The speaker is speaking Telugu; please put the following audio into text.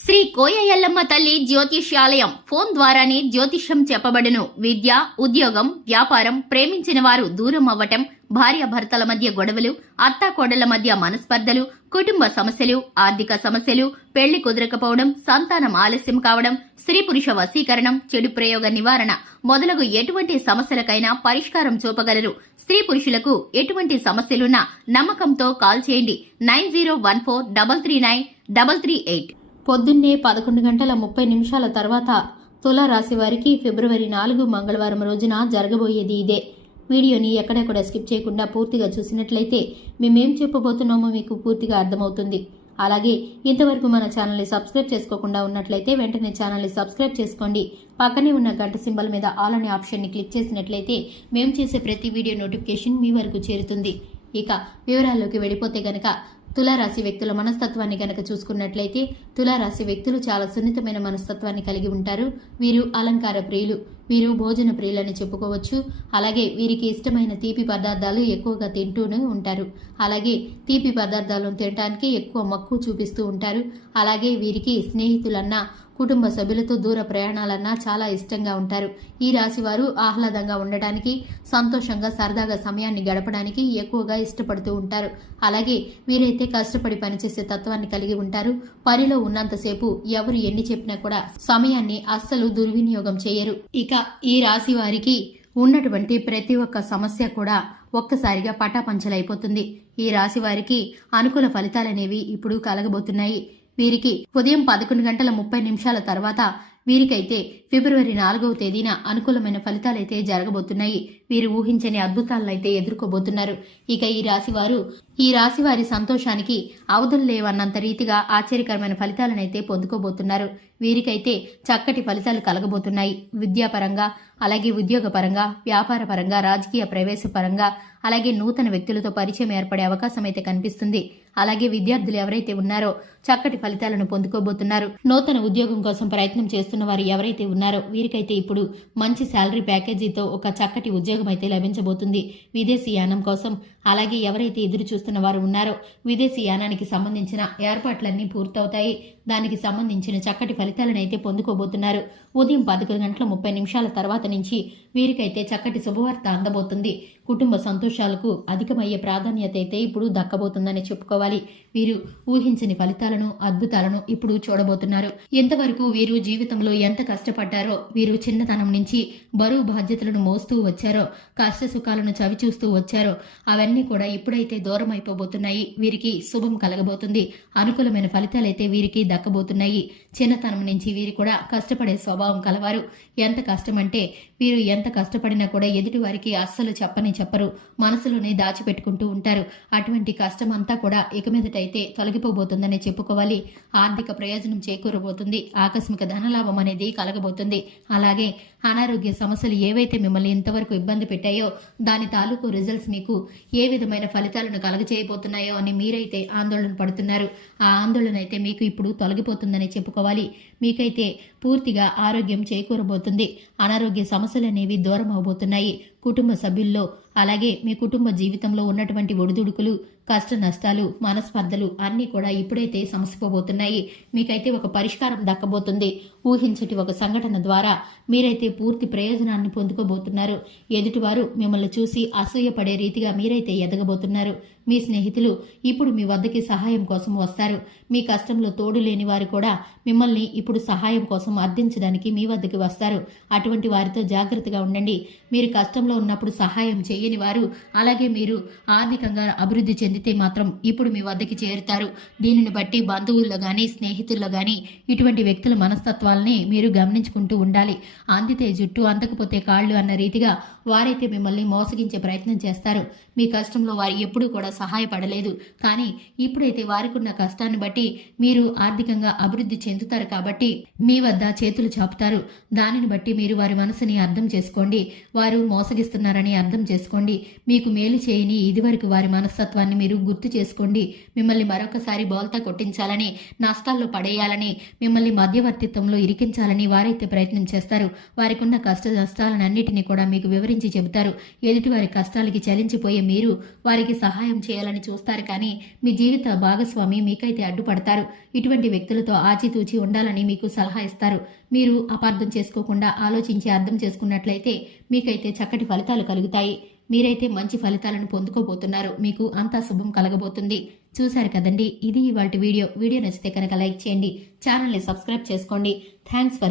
శ్రీ కోయ ఎల్లమ్మ తల్లి జ్యోతిష్యాలయం ఫోన్ ద్వారానే జ్యోతిష్యం చెప్పబడును. విద్య, ఉద్యోగం, వ్యాపారం, ప్రేమించిన వారు దూరం అవ్వటం, భార్యాభర్తల మధ్య గొడవలు, అత్తాకోడళ్ల మధ్య మనస్పర్ధలు, కుటుంబ సమస్యలు, ఆర్థిక సమస్యలు, పెళ్లి కుదరకపోవడం, సంతానం ఆలస్యం కావడం, స్త్రీ పురుష వశీకరణం, చెడు ప్రయోగ నివారణ మొదలగు ఎటువంటి సమస్యలకైనా పరిష్కారం చూపగలరు. స్త్రీ పురుషులకు ఎటువంటి సమస్యలున్నా నమ్మకంతో కాల్ చేయండి. 9014339338. పొద్దున్నే 11:30 తర్వాత తులారాశి వారికి ఫిబ్రవరి 4 మంగళవారం రోజున జరగబోయేది ఇదే. వీడియోని ఎక్కడెక్కడ స్కిప్ చేయకుండా పూర్తిగా చూసినట్లయితే మేమేం చెప్పబోతున్నామో మీకు పూర్తిగా అర్థమవుతుంది. అలాగే ఇంతవరకు మన ఛానల్ని సబ్స్క్రైబ్ చేసుకోకుండా ఉన్నట్లయితే వెంటనే ఛానల్ని సబ్స్క్రైబ్ చేసుకోండి. పక్కనే ఉన్న గంట సింబల్ మీద ఆల్ అనే ఆప్షన్ని క్లిక్ చేసినట్లయితే మేము చేసే ప్రతి వీడియో నోటిఫికేషన్ మీ వరకు చేరుతుంది. ఇక వివరాల్లోకి వెళ్ళిపోతే గనక తులారాశి వ్యక్తుల మనస్తత్వాన్ని గనక చూసుకున్నట్లయితే తులారాశి వ్యక్తులు చాలా సున్నితమైన మనస్తత్వాన్ని కలిగి ఉంటారు. వీరు అలంకార ప్రియులు, వీరు భోజన ప్రియులని చెప్పుకోవచ్చు. అలాగే వీరికి ఇష్టమైన తీపి పదార్థాలు ఎక్కువగా తింటూనే ఉంటారు. అలాగే తీపి పదార్థాలను తినడానికి ఎక్కువ మక్కువ చూపిస్తూ ఉంటారు. అలాగే వీరికి స్నేహితులన్నా కుటుంబ సభ్యులతో దూర ప్రయాణాలన్నా చాలా ఇష్టంగా ఉంటారు. ఈ రాశి వారు ఆహ్లాదంగా ఉండడానికి, సంతోషంగా సరదాగా సమయాన్ని గడపడానికి ఎక్కువగా ఇష్టపడుతూ ఉంటారు. అలాగే వీరైతే కష్టపడి పనిచేసే తత్వాన్ని కలిగి ఉంటారు. పనిలో ఉన్నంతసేపు ఎవరు ఎన్ని చెప్పినా కూడా సమయాన్ని అస్సలు దుర్వినియోగం చేయరు. ఇక ఈ రాశి వారికి ఉన్నటువంటి ప్రతి ఒక్క సమస్య కూడా ఒక్కసారిగా పటాపంచలైపోతుంది. ఈ రాశి వారికి అనుకూల ఫలితాలనేవి ఇప్పుడు కలగబోతున్నాయి. వీరికి ఉదయం 11:30 తర్వాత వీరికైతే ఫిబ్రవరి 4వ తేదీన అనుకూలమైన ఫలితాలైతే జరగబోతున్నాయి. వీరు ఊహించని అద్భుతాలనైతే ఎదుర్కోబోతున్నారు. ఇక ఈ రాశి వారి సంతోషానికి అవధులు లేవన్నంత రీతిగా ఆశ్చర్యకరమైన ఫలితాలనైతే పొందుకోబోతున్నారు. వీరికైతే చక్కటి ఫలితాలు కలగబోతున్నాయి. విద్యాపరంగా, అలాగే ఉద్యోగపరంగా, వ్యాపారపరంగా, రాజకీయ ప్రవేశపరంగా, అలాగే నూతన వ్యక్తులతో పరిచయం ఏర్పడే అవకాశం అయితే కనిపిస్తుంది. అలాగే విద్యార్థులు ఎవరైతే ఉన్నారో చక్కటి ఫలితాలను పొందుకోబోతున్నారు. నూతన ఉద్యోగం కోసం ప్రయత్నం చేస్తున్న వారు ఎవరైతే ఉన్నారో వీరికైతే ఇప్పుడు మంచి శాలరీ ప్యాకేజీతో ఒక చక్కటి ఉద్యోగం అయితే లభించబోతుంది. విదేశీ యానం కోసం, అలాగే ఎవరైతే ఎదురు చూస్తున్న వారు ఉన్నారో విదేశీ యానానికి సంబంధించిన ఏర్పాట్లన్నీ పూర్తవుతాయి. దానికి సంబంధించిన చక్కటి ఫలితాలను అయితే పొందుకోబోతున్నారు. ఉదయం 11:30 తర్వాత నుంచి వీరికైతే చక్కటి శుభవార్త అందబోతుంది. కుటుంబ సంతోషాలకు అధికమయ్యే ప్రాధాన్యత అయితే ఇప్పుడు దక్కబోతుందని చెప్పుకోవాలి. వీరు ఊహించని ఫలితాలను, అద్భుతాలను ఇప్పుడు చూడబోతున్నారు. ఎంతవరకు వీరు జీవితంలో ఎంత కష్టపడ్డారో, వీరు చిన్నతనం నుంచి బరువు బాధ్యతలను మోస్తూ వచ్చారో, కష్ట సుఖాలను చవిచూస్తూ వచ్చారో అవన్నీ కూడా ఇప్పుడైతే దూరం అయిపోబోతున్నాయి. వీరికి శుభం కలగబోతుంది. అనుకూలమైన ఫలితాలైతే వీరికి దక్కబోతున్నాయి. చిన్నతనం నుంచి వీరు కూడా కష్టపడే స్వభావం కలవారు. ఎంత కష్టమంటే వీరు ఎంత కష్టపడినా కూడా ఎదుటి వారికి అస్సలు చెప్పరు. మనసులోనే దాచిపెట్టుకుంటూ ఉంటారు. అటువంటి కష్టం అంతా కూడా ఇక మీదటైతే తొలగిపోబోతుందని చెప్పుకోవాలి. ఆర్థిక ప్రయోజనం చేకూరబోతుంది. ఆకస్మిక ధనలాభం అనేది కలగబోతుంది. అలాగే అనారోగ్య సమస్యలు ఏవైతే మిమ్మల్ని ఇంతవరకు ఇబ్బంది పెట్టాయో దాని తాలూకు రిజల్ట్స్ మీకు ఏ విధమైన ఫలితాలను కలగచేయబోతున్నాయో అని మీరైతే ఆందోళన పడుతున్నారు. ఆ ఆందోళన అయితే మీకు ఇప్పుడు తొలగిపోతుందని చెప్పుకోవాలి. మీకైతే పూర్తిగా ఆరోగ్యం చేకూరబోతుంది. అనారోగ్య సమస్యలు అనేవి దూరం అవబోతున్నాయి. కుటుంబ సభ్యుల్లో, అలాగే మీ కుటుంబ జీవితంలో ఉన్నటువంటి ఒడిదుడుకులు, కష్ట నష్టాలు, మనస్పర్ధలు అన్నీ కూడా ఇప్పుడైతే సమసిపోబోతున్నాయి. మీకైతే ఒక పరిష్కారం దక్కబోతుంది. ఊహించటి ఒక సంఘటన ద్వారా మీరైతే పూర్తి ప్రయోజనాన్ని పొందుకోబోతున్నారు. ఎదుటివారు మిమ్మల్ని చూసి అసూయపడే రీతిగా మీరైతే ఎదగబోతున్నారు. మీ స్నేహితులు ఇప్పుడు మీ వద్దకి సహాయం కోసం వస్తారు. మీ కష్టంలో తోడు లేని వారు కూడా మిమ్మల్ని ఇప్పుడు సహాయం కోసం అర్థించడానికి మీ వద్దకి వస్తారు. అటువంటి వారితో జాగ్రత్తగా ఉండండి. మీరు కష్టంలో ఉన్నప్పుడు సహాయం చేయని వారు, అలాగే మీరు ఆర్థికంగా అభివృద్ధి చెందితే మాత్రం ఇప్పుడు మీ వద్దకి చేరుతారు. దీనిని బట్టి బంధువుల్లో గాని, స్నేహితుల్లో గాని ఇటువంటి వ్యక్తుల మనస్తత్వాలని మీరు గమనించుకుంటూ ఉండాలి. అందితే జుట్టు, అందకపోతే కాళ్ళు అన్న రీతిగా వారైతే మిమ్మల్ని మోసగించే ప్రయత్నం చేస్తారు. మీ కష్టంలో వారు ఎప్పుడూ కూడా సహాయపడలేదు. కానీ ఇప్పుడైతే వారికి ఉన్న కష్టాన్ని బట్టి మీరు ఆర్థికంగా అభివృద్ధి చెందుతారు కాబట్టి మీ వద్ద చేతులు చాపుతారు. దానిని బట్టి మీరు వారి మనసుని అర్థం చేసుకోండి. వారు మోసగిస్తున్నారని అర్థం చేసుకోండి. మీకు మేలు చేయని ఇదివరకు వారి మనస్తత్వాన్ని మీరు గుర్తు చేసుకోండి. మిమ్మల్ని మరొకసారి బోల్తా కొట్టించాలని, నష్టాల్లో పడేయాలని, మిమ్మల్ని మధ్యవర్తిత్వంలో ఇరికించాలని వారైతే ప్రయత్నం చేస్తారు. వారికి ఉన్న కష్ట నష్టాలన్నింటినీ కూడా మీకు వివరించి చెబుతారు. ఎదుటి వారి కష్టాలకి చలించిపోయే మీరు వారికి సహాయం చేయాలని చూస్తారు, కానీ మీ జీవిత భాగస్వామి మీకైతే అడ్డుపడతారు. ఇటువంటి వ్యక్తులతో ఆచితూచి ఉండాలని మీకు సలహా ఇస్తారు. మీరు అపార్థం చేసుకోకుండా ఆలోచించి అర్థం చేసుకున్నట్లయితే మీకైతే చక్కటి ఫలితాలు కలుగుతాయి. మీరైతే మంచి ఫలితాలను పొందుకోబోతున్నారు. మీకు అంతా శుభం కలగబోతుంది. చూశారు కదండి, ఇది ఇవాల్టి వీడియో. వీడియో నచ్చితే కనుక లైక్ చేయండి, ఛానల్ని సబ్స్క్రైబ్ చేసుకోండి. Thanks for